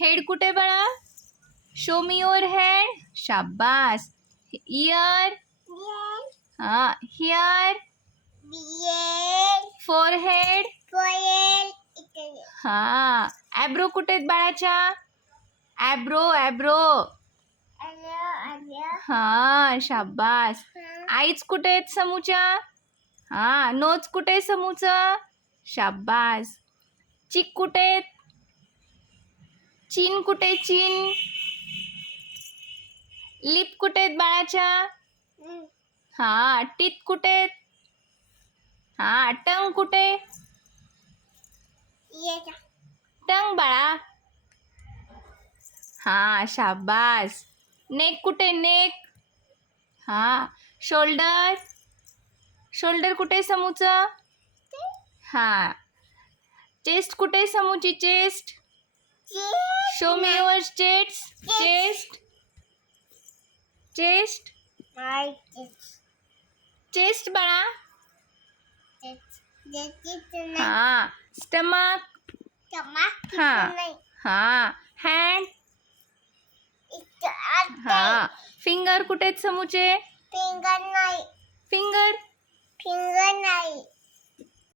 Head कुठे बाळा? Show me your head. शाबास. इयर. हा. हियर. फोरहेड. हा. ॲब्रो कुठे आहेत बाळाच्या? ॲब्रो. हा. शाबास. आईज कुठे आहेत समूच्या? हा. नोज कुठे आहे समूचं? शाबास. चिक कुठे आहेत? चिन कुठे? चिन. लिप कुठे आहेत बाळाच्या? हा. टीथ कुठे आहेत? हा. टंग कुठे? टंग बाळा. हा. शाबास. नेक कुठे? नेक. हा. शोल्डर कुठे समूचं? हा. चेस्ट कुठे समूची? Chest. Show me your chest बाळा. हा. स्टमक. हा. हँड. हा. फिंगर कुठे आहेत समूचे? फिंगर.